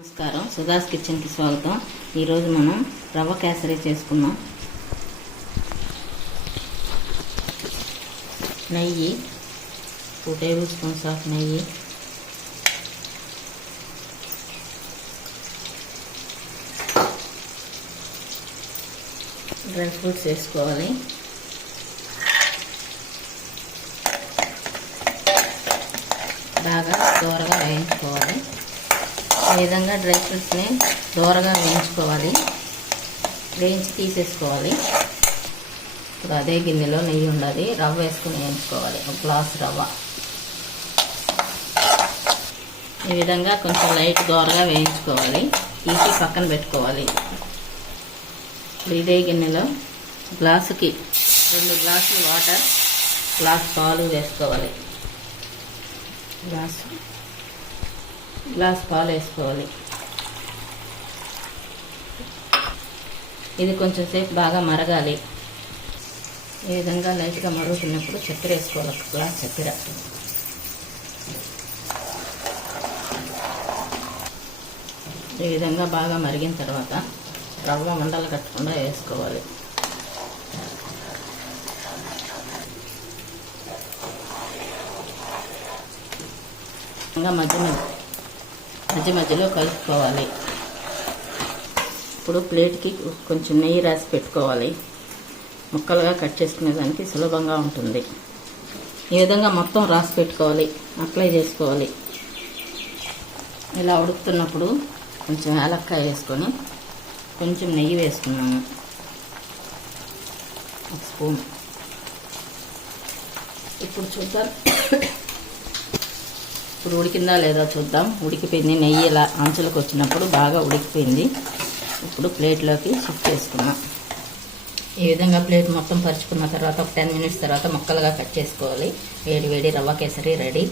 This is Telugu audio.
నమస్కారం, సుధాస్ కిచెన్కి స్వాగతం. ఈరోజు మనం రవ్వ కేసరి చేసుకున్నాం. నెయ్యి 2 టేబుల్ స్పూన్స్ ఆఫ్ నెయ్యి, డ్రై ఫ్రూట్స్ వేసుకోవాలి. బాగా దూరగా వేయించుకోవాలి. ఈ విధంగా డ్రై ఫ్రూట్స్ని దూరగా వేయించుకోవాలి. వేయించి తీసేసుకోవాలి. ఇప్పుడు అదే గిన్నెలో నెయ్యి ఉండాలి, రవ్వ వేసుకుని వేయించుకోవాలి. 1 గ్లాస్ రవ్వ ఈ విధంగా కొంచెం లైట్ దూరగా వేయించుకోవాలి. తీసి పక్కన పెట్టుకోవాలి. ఇదే గిన్నెలో గ్లాసుకి 2 గ్లాసులు వాటర్, గ్లాస్ పాలు వేసుకోవాలి. గ్లాస్ పాలు వేసుకోవాలి. ఇది కొంచెం సేపు బాగా మరగాలి. ఈ విధంగా లైట్గా మరుగుతున్నప్పుడు చక్కెర వేసుకోవాలి. 1 గ్లాస్ చక్కెర. ఈ విధంగా బాగా మరిగిన తర్వాత రవ్వ ఉండలు కట్టకుండా వేసుకోవాలి. మధ్య మధ్యలో కలుపుకోవాలి. ఇప్పుడు ప్లేట్కి కొంచెం నెయ్యి రాసి పెట్టుకోవాలి. ముక్కలుగా కట్ చేసుకునే దానికి సులభంగా ఉంటుంది. ఈ విధంగా మొత్తం రాసి పెట్టుకోవాలి, అప్లై చేసుకోవాలి. ఇలా ఉడుకుతున్నప్పుడు కొంచెం యాలక్కాయ వేసుకొని కొంచెం నెయ్యి వేసుకున్నాము, 1 స్పూన్. ఇప్పుడు చూద్దాం, ఇప్పుడు ఉడికిందా లేదా చూద్దాం. ఉడికిపోయింది. నెయ్యి ఇలా అంచులకు వచ్చినప్పుడు బాగా ఉడికిపోయింది. ఇప్పుడు ప్లేట్లోకి షిఫ్ట్ చేసుకున్నాం. ఈ విధంగా ప్లేట్ మొత్తం పరుచుకున్న తర్వాత 10 మినిట్స్ తర్వాత ముక్కలుగా కట్ చేసుకోవాలి. వేడి వేడి రవ్వ కేసరి రెడీ.